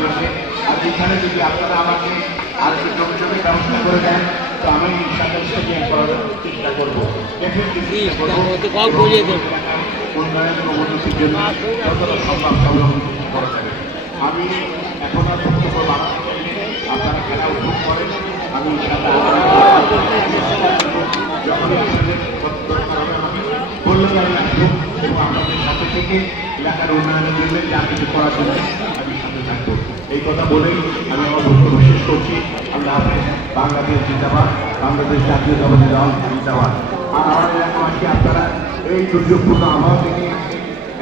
জন্য আর এখানে যদি আপনারা আমাকে আর একটু জমি জমি ব্যবস্থা করে দেন তো আমি সাথে সাথে করার চেষ্টা করব। উন্নয়ন ও জন্য যতটা সম্ভব সবরকম করা যাবে। আমি এখন আর বক্তব্য আপনারা খেলা উপভোগ করেন। আমি যখন আপনাদের দরকার হবে আমাকে বললে আমি এবং আপনাদের সাথে থেকে এলাকার উন্নয়নের জন্য যা কিছু করার জন্য আমি সাথে থাকব এই কথা বলেই আমি আমার বক্তব্য শেষ করছি। আল্লাহ হাফেজ, বাংলাদেশ জিন্দাবাদ, বাংলাদেশ জাতীয়তাবাদী দল জিন্দাবাদ। আর আমার এলাকাবাসী আপনারা এই দুর্যোগপূর্ণ আবহাওয়া থেকে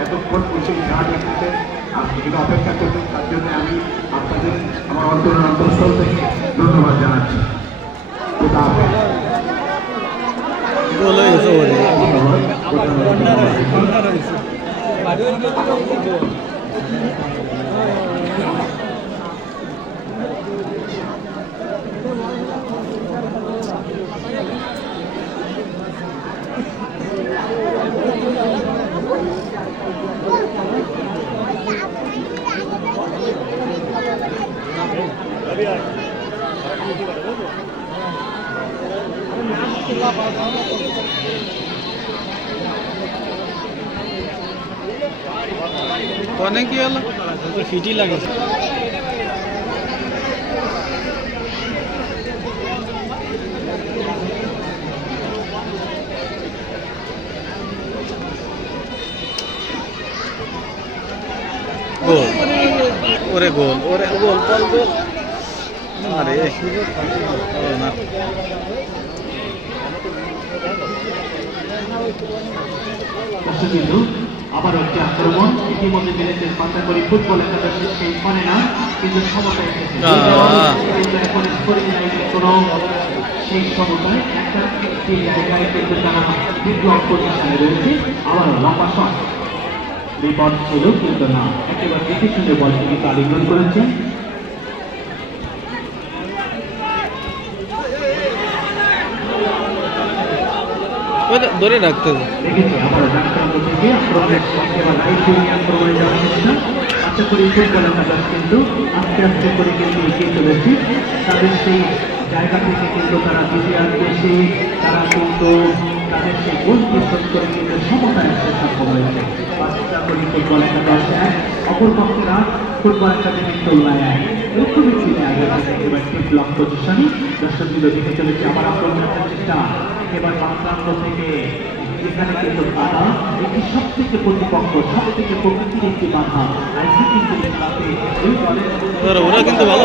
এতক্ষণ বসে ঝাড় রেখেছেন আপনি কিন্তু অপেক্ষা করবেন। তার জন্য আমি আপনাদের আমার অন্তরের অন্তঃস্থল থেকে ধন্যবাদ জানাচ্ছি। খোদা। গোল হয়েছে ওরে কনে কি হলো ফিটি লাগেছে গোল ওরে গোল ওরে গোল বল গোল। আরে না। আবার একটি আক্রমণ ইতিমধ্যে মিলেছে পাতাকরি ফুটবল একাদশী সেই মানে না কিন্তু সমতা এসেছে। কিন্তু এখন কোনো সেই সমতায় একটা জায়গায় কিন্তু তারা পজিশনে রয়েছে। আবার লম্বা শট। বিপদ ছিল কিন্তু না। একেবারে দেখে শুনে করেছেন। ধরে রাখতে হবে। দেখেছি আমরা ডাক্তার থেকে একেবারে আশা করি কিন্তু আস্তে আস্তে করে কিন্তু এগিয়ে চলেছে। তাদের সেই জায়গা থেকে কিন্তু তারা বিজয় আনতেছে তারা কিন্তু তাদের সেই প্রস্তুত করে কিন্তু সমতায় আসতে সক্ষম হয়েছে। ফুটবল একাদশ এক অপর পক্ষেরা ফুটবল তুলনায় এক। থেকে একেবারে ঠিক ব্লক পজিশনে দর্শক বিরোধী দিকে চলেছে আবার আক্রমণের চেষ্টা। বামপ্রান্ত থেকে এখানে কিন্তু বাধা। এটি সব থেকে প্রতিপক্ষ সব থেকে প্রকৃতির একটি বাধা। আইসি কিন্তু ওরা কিন্তু ভালো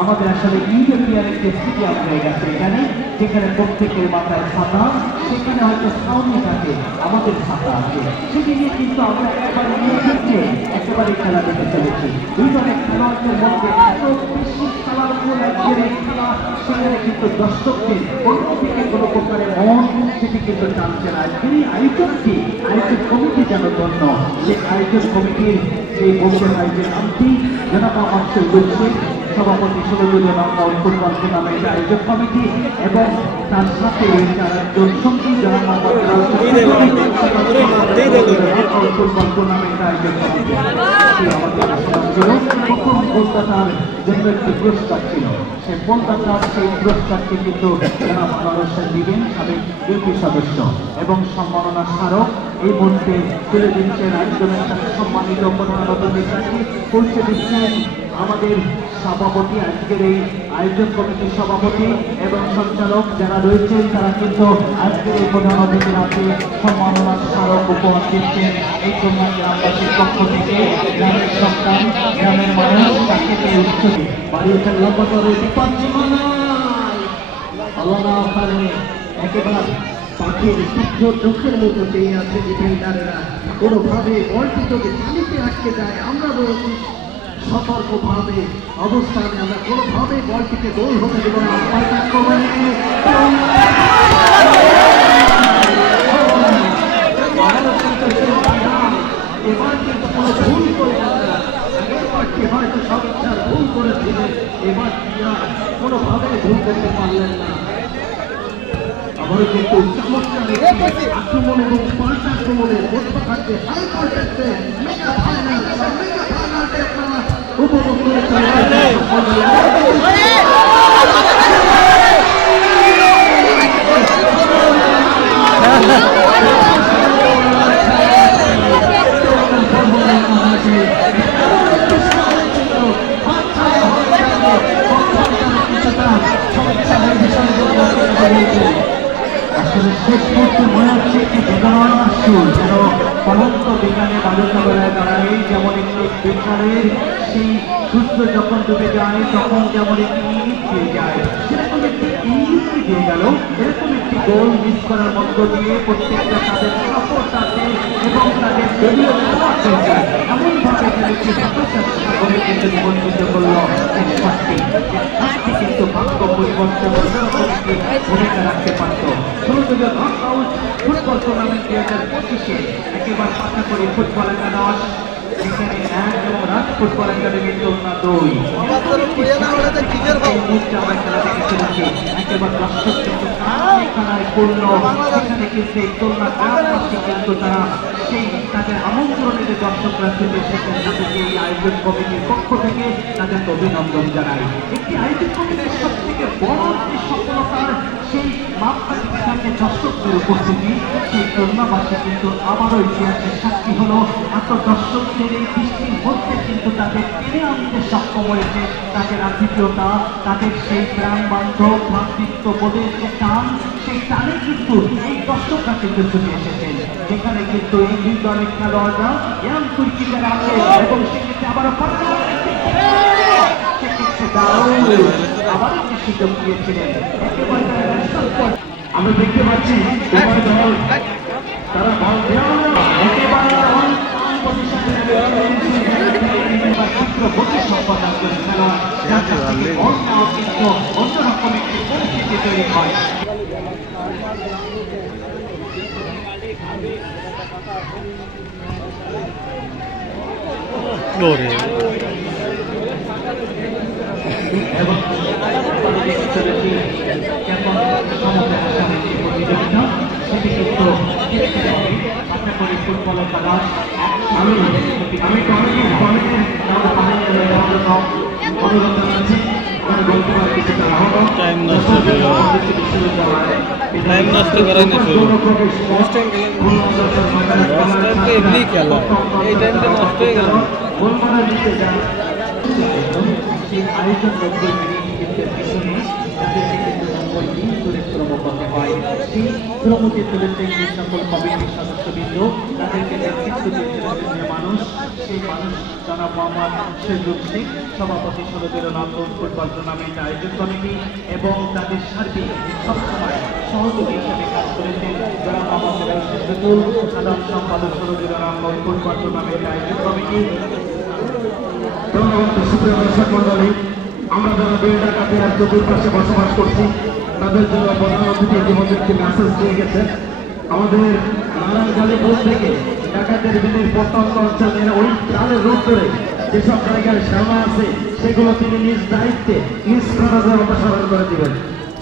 আমাদের আসলে ইউরোপিয়ান একটি স্টেডিয়াম হয়ে গেছে এখানে যেখানে প্রত্যেকের মাথায় ছাতা সেখানে হয়তো ছাউনি থাকে আমাদের ছাতা আছে সেদিকে কিন্তু আমরা একেবারে খেলা দেখে চলেছি দুই দলের খেলোয়াড়দের মধ্যে এত বেশি খেলার উপর খেলা সেখানে কিন্তু দর্শকদের অন্যদিকে কোনো প্রকারের মন সেটি কিন্তু টানছে না। এই আয়োজনটি আয়োজক কমিটি যেন ধন্য সেই আয়োজক কমিটির সেই বসে আয়োজন নামটি জনতা মঞ্চে উঠছে সভাপতি ষোলদলীয় নম্বর ফুটবল টুর্নামেন্টের আয়োজক কমিটি এবং তার সাথে রয়েছে আর একজন সঙ্গী জনাব ফুটবল টুর্নামেন্টের আয়োজক কমিটি। কলকাতার জন্য একটি পুরস্কার ছিল। সেই কলকাতার সেই পুরস্কারটি কিন্তু জনাব আনোয়ার দিবেন সাবেক ইউপি সদস্য এবং সম্মাননা স্মারক। এই মুহূর্তে তুলে দিচ্ছেন একজনের সাথে সম্মানিত অতিথি। পৌঁছে দিচ্ছেন আমাদের সভাপতি আজকের এই আয়োজক কমিটির সভাপতি এবং সঞ্চালক যারা রয়েছেন, তারা কিন্তু আজকের এই প্রধান অতিথির হাতে সম্মাননা স্মারক উপহার দিচ্ছেন। এই জন্য গ্রামবাসীর পক্ষ থেকে গ্রামের সন্তান, গ্রামের মানুষ, তাকে পেয়ে উৎসবে বাড়িতে লম্বা করে একেবারে পাখির তীক্ষ্ণ চোখের মতো আছে ডিফেন্ডাররা কোনোভাবে বলটি আটকে যায়, আমরা রয়েছি সতর্কভাবে, অবস্থানে আমরা কোনোভাবে বলটিকে গোল হতে দেব না। পাল্টা এবার কিন্তু কোনো ভুল করে এবারটি হয়তো সরকার আক্রমণ এবং পাল্টা আক্রমণে মেগা ফাইনাল মেগা ফাইনাল আপনারা উপভোগ করে আসলে শেষ মুহূর্তে মনে হচ্ছে একটি বেদনার সুর যেন অনন্ত বিজ্ঞানের বাজতা বেলায় দাঁড়ায় যেমন একটি বিজ্ঞানের সেই সূর্য যখন ডুবে যায়, তখন যেমন একটি ইঙ্গিত যায়, সেরকম একটি ইঙ্গিত দিয়ে গেল। এরকম একটি গোল মিস করার মধ্য দিয়ে প্রত্যেকটা তাদের সাপোর্টারকে এবং তাদের দলীয় খেলোয়াড়দেরকে এমনভাবে খেলেছে সাগরে কিন্তু নিবন্ধিত করল এই শক্তি। যে কিন্তু ভাগ্য পরিবর্তন ভূমিকা রাখতে পারত। ষোলোজন নকআউট ফুটবল টুর্নামেন্ট দুই হাজার পঁচিশে একেবারে পাশা করে ফুটবল একাদশ এখানে এক এবং রাজ ফুটবল একাডেমির তুলনা দুই। এই মুহূর্তে আমরা খেলা দেখে চলেছি একেবারে দর্শক কিন্তু কানায় কানায় পূর্ণ সেখানে কিন্তু এই তুলনা গ্রামবাসী কিন্তু তারা সেই তাদের আমন্ত্রণে যে দর্শকরা ছুটে এসেছেন তাদেরকে এই আয়োজন কমিটির পক্ষ থেকে তাদেরকে অভিনন্দন জানাই। একটি আয়োজন কমিটির সব থেকে বড় সফলতার সেই মাপকাঠি থাকে দর্শকদের উপস্থিতি সেই তুলনাবাসী কিন্তু আবারও ইতিহাসের সাক্ষী হলো এত দর্শকদের এই বৃষ্টির কিন্তু তাদের টেনে আনতে সক্ষম হয়েছে তাদের আতিথ্যতা তাদের সেই প্রাণ বান্ধব, ভ্রাতৃত্ব বোধের যে টান, সেই টানে কিন্তু এই দর্শকরা কিন্তু ছুটে এসেছেন কিন্তু এই দুই দলের খেলোয়াড়রা ইয়াং তুর্কিদের এবং সেক্ষেত্রে আবারও আবার আমরা দেখতে পাচ্ছি এবার অন্যরকম একটি পরিস্থিতি তৈরি। হয় এবং সেটি কিন্তু আশা করি ফুটবল একাদশ আমি আমি কমিটির অনুরোধ জানাচ্ছি টাইম নষ্ট করল টাইম নষ্ট করে না শুরু লাস্ট টাইম লাস্ট টাইম তো এমনি খেলা এই টাইমটা নষ্ট হয়ে গেল। নব্বই মিনিট পিছনে করতে হয়। সেই শ্রমতে চলেছে যে সকল তাদেরকে নেতৃত্ব দিয়েছিলেন মানুষ, সেই মানুষ জনাব মোহাম্মদ শেখরুল শেখ সভাপতি ষোলোদের লন্ডন ফুটবল টুর্নামেন্ট আয়োজন কমিটি এবং তাদের সার্বিক সবসময় সহযোগী হিসেবে কাজ করেছেন। জনাব মোহাম্মদ শেখরুল সাধারণ সম্পাদক ষোলোদের লন্ডন ফুটবল টুর্নামেন্ট আয়োজন কমিটি ধন্যবাদ, সুপ্রিয় আমরা যারা বেল ডাকাতে আর চতুর্পাশে বসবাস করছি, তাদের জন্য প্রধান অতিথি ইতিমধ্যে একটি মেসেজ দিয়ে গেছে। আমাদের নারায়ণখালী বোধ থেকে ডাকাতের বিলের প্রত্যন্ত অঞ্চলের ওই চালের রোধ করে যেসব জায়গায় শ্যামা আছে, সেগুলো তিনি নিজ দায়িত্বে, নিজ খরচে অপসারণ করে দিবেন।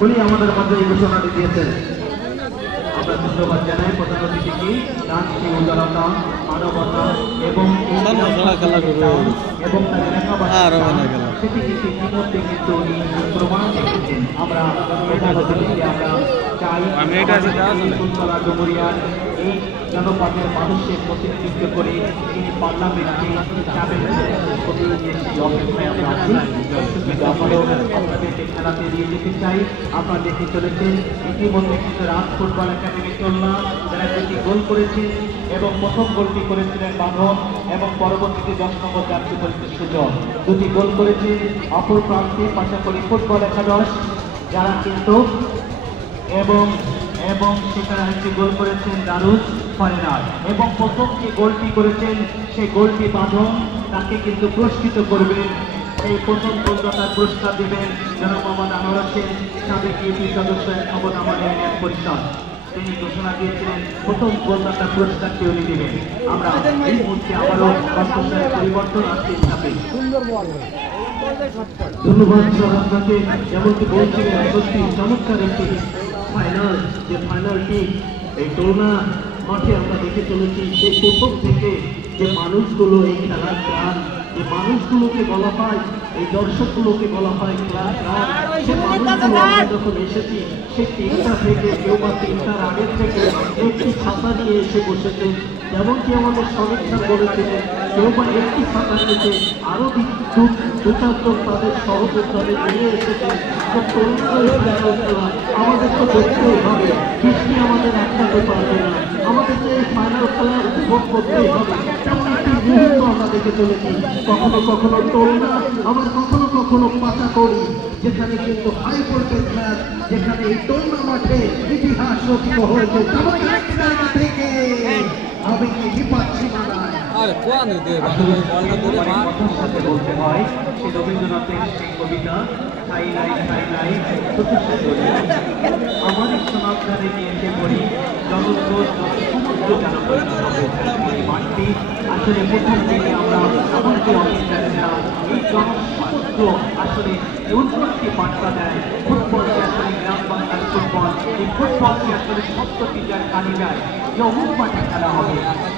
উনি আমাদের মধ্যে এই ঘোষণাটি দিয়েছেন। ধন্যবাদ জানাই। প্রধান অতিথিকে রাষ্ট্রীয় উদারতা মানবতা এবং এবং তার লেখাপড়া আরও খেলা খেলা। সেটি কিন্তু ইতিমধ্যে কিন্তু উনি প্রমাণ আমরা প্রধান অতিথিকে আমরা চাই আমি এটা আছে, এই প্রতিনিধিত্ব করে তিনি পার্লামেন্টে খেলাতে দিয়ে যেতে চাই আপনারা দেখে চলেছেন ইতিমধ্যে কিন্তু রাজ ফুটবল একাডেমি চলনা যারা দুটি গোল করেছেন এবং প্রথম গোলটি করেছিলেন বাঁধন এবং পরবর্তীতে দশ নম্বর জাতীয় করেছে সুজন দুটি গোল করেছে অপর প্রান্তে পাশাপাশি ফুটবল একাদশ যারা কিন্তু এবং এবং সেখানে একটি গোল করেছেন দারুদ ফরেনার এবং প্রথম যে গোলটি করেছেন সেই গোলটি বাঁধন, তাকে কিন্তু পুরস্কৃত করবেন। এই প্রথম গোলদাতার পুরস্কার দেবেন জনাব মোহাম্মদ আনোয়ার হোসেন, সাবেক ইউপি সদস্য খবর আমাদের ইউনিয়ন পরিষদ। তিনি ঘোষণা দিয়েছিলেন, প্রথম গোলদাতার পুরস্কারটি উনি দেবেন। আমরা এই মুহূর্তে আবারও কর্মচারী পরিবর্তন আসছে হিসাবে ধন্যবাদ আপনাকে যেমনটি বলছিলেন সত্যি চমৎকার একটি ফাইনাল যে ফাইনালটি এই টোলনা মাঠে আমরা দেখে চলেছি সেই প্রথম থেকে যে মানুষগুলো এই খেলার প্রাণ, যে মানুষগুলোকে বলা হয়, এই দর্শকগুলোকে বলা হয় সে মানুষগুলো আমরা যখন এসেছি সেই তিনটা থেকে কেউ বা তিনটার আগের থেকে একটি ছাতা নিয়ে এসে বসেছে, যেমনটি আমাদের সমীক্ষা করেছিলেন কেউ একটি ছাতা নিতে আরও দু দু চারজন তাদের সহযোদ্ধাদের নিয়ে এসেছে খেলা আমাদের তো দেখতেই হবে বৃষ্টি আমাদের একসাথে পারবে না। আমাদেরকে এই ফাইনাল খেলা উপভোগ করতেই হবে। তেমন একটি মুহূর্ত আমরা দেখে চলেছি। কখনো কখনো তরুণা আবার কখনো কখনো পাতা করি যেখানে কিন্তু হাই ভোল্টেজ ম্যাচ যেখানে এই তরুণা মাঠে ইতিহাস রচিত হয়েছে। থেকে। আমি কি বিপাচ্ছি মানায় বলতে হয় সেই রবীন্দ্রনাথের সেই কবিতা ঠাই নাই ঠাই নাই নিয়ে এসে পড়ি জগৎ সমুদ্র যেন মাঠটি আসলে আমরা যে অফিসটা ছিলাম এই জনসমুদ্র আসলে উন্নতি বার্তা দেয়? ফুটবলকে আসলে গ্রাম বাংলার ফুটবল? এই ফুটবলকে যার কানি যায় খেলা হবে।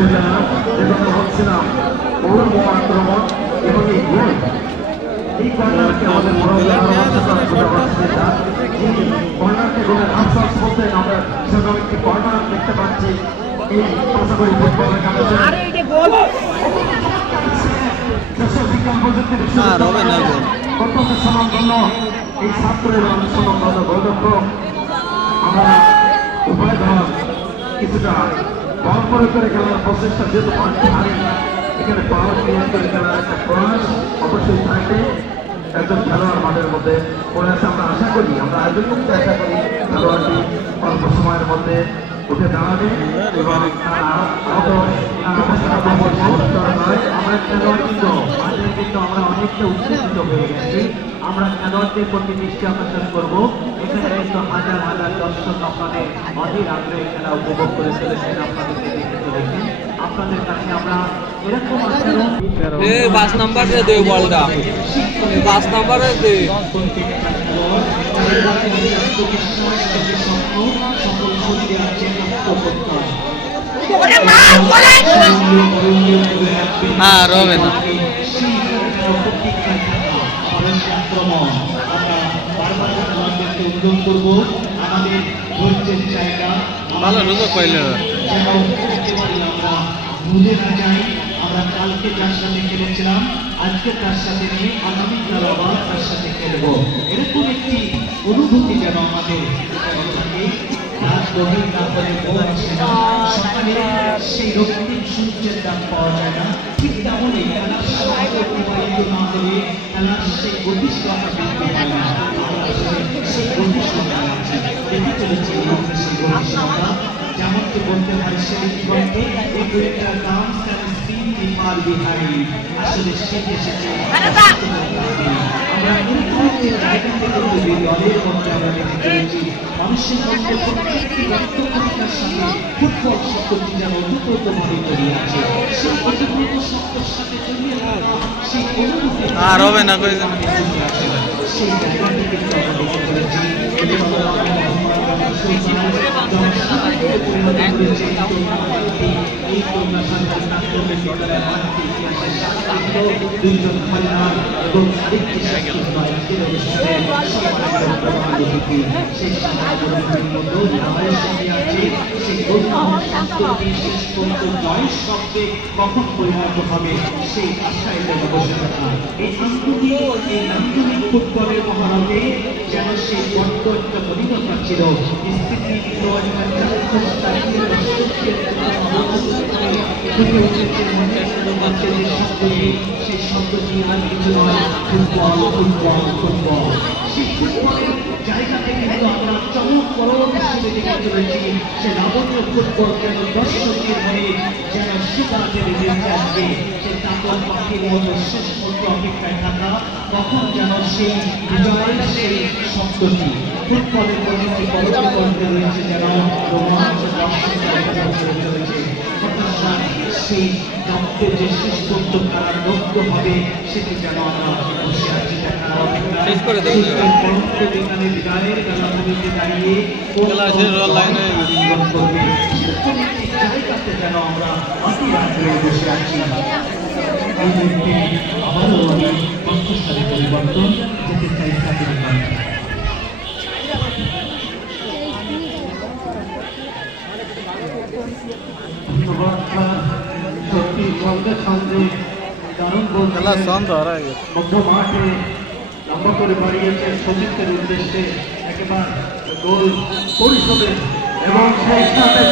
দিল হচ্ছিলাম বহু আক্রমণ এবং এই গোল এই আমাদের কর্নারকে আমরা সেরকম একটি কর্নার দেখতে পাচ্ছি এই ফুটবলের হবে না গোল। অত্যন্ত সমাপন্ন এই ছাত্র এবং সমাপন্ন গৌরব আমরা কিছুটা কম করে করে খেলার প্রচেষ্টা যেহেতু মাঠে হারি এখানে পাওয়ার ক্রিয়েট করে খেলার একটা প্রয়াস অবশ্যই থাকে। একজন খেলোয়াড় মাঠের মধ্যে আছে, আমরা আশা করি, আমরা আয়োজন করতে আশা করি খেলোয়াড়টি অল্প সময়ের মধ্যে উঠে দাঁড়াবে এবং আমরা খেলোয়াড় কিন্তু আমরা অনেকটা উচ্ছ্বসিত হয়ে গেছি আমরা খেলোয়াড়দের প্রতি দৃষ্টি আকর্ষণ করব এখানে কিন্তু হাজার হাজার দর্শক আপনাদের অধীর আগ্রহে খেলা উপভোগ করে চলেছেন আপনাদেরকে দেখে চলেছেন আপনাদের কাছে আমরা এরকম পাঁচ নাম্বার দে দে বলটা পাঁচ নাম্বারে দে স্বপ্ন সকল আছে আত্মপ্রত্যয় আর হবে না। ভালো যেন আমরা ভুলে না যাই আমরা কালকে যার সাথে খেলেছিলাম আজকে তার সাথে নিয়ে আগামীকাল আবার তার সাথে খেলব এরকম একটি অনুভূতি যেন আমাদের থাকে গভীর না হলে না সকালে সেই রক্তিম সূর্যের দাম পাওয়া যায় না ঠিক তেমনই খেলার সময় অতিবাহিত না হলে খেলার সেই গতিশীলতা বৃদ্ধি পায় না আমরা আসলে সেই গতিশীলতা আছি দেখে চলেছি সেই গতিশীলতা যেমনটি বলতে হয় সেই জীবনকে এই দুইটার নাম স্পিন বিমার বিহারি আসলে শীত এসেছে আমরা এরকম জায়গা থেকে দলের মধ্যে আমরা দেখে চলেছি মধ্যে প্রত্যেকটি ব্যক্তিগতার সাথে ফুটবল শব্দটি যেন ওতপ্রোতভাবে জড়িয়ে আছে সেই ওতপ্রোত শব্দের সাথে জড়িয়ে থাকা সেই অনুভূতি আর হবে না কই সেই জায়গাটি কিন্তু আমরা দেখে চলেছি এই বিদ্যালয়ের মাঠটি ইতিহাসের সেই আছে সেই শাস্ত্রটি শেষ শব্দে কখন পরিণত হবে সেই আশায় এই সংস্কৃতি এই নান্দনিক ফুটবলের মহারতে যেন সেই বড্ড একটা মলিনতা ছিল ফুটবলের জায়গাতে কিন্তু আমরা চমকপ্রদ হিসেবে দেখে চলেছি সে লাবণ্য ফুটবল যেন দর্শকের মনে যেন সুতাতে বেঁধে আসবে সে তাপন পাখির মতো শেষ পর্যন্ত অপেক্ষায় থাকা তখন যেন সেই বিজয়ের সেই শব্দটি ফুটবলের কলকে কলকে রয়েছে যেন রোমাঞ্চ দর্শকরা উপভোগ করে হতাশা সেই রক্তে যে শেষ পর্যন্ত খেলার হবে সেটি যেন আমরা বসে আছি করে আমরা পরিবর্তন যেতে চাই খেলার ছন্দ হারায় গেছে। করে বাড়িয়েছে সতীর্থের উদ্দেশ্যে একেবারে গোল পরিশোধে এবং সেই সাথে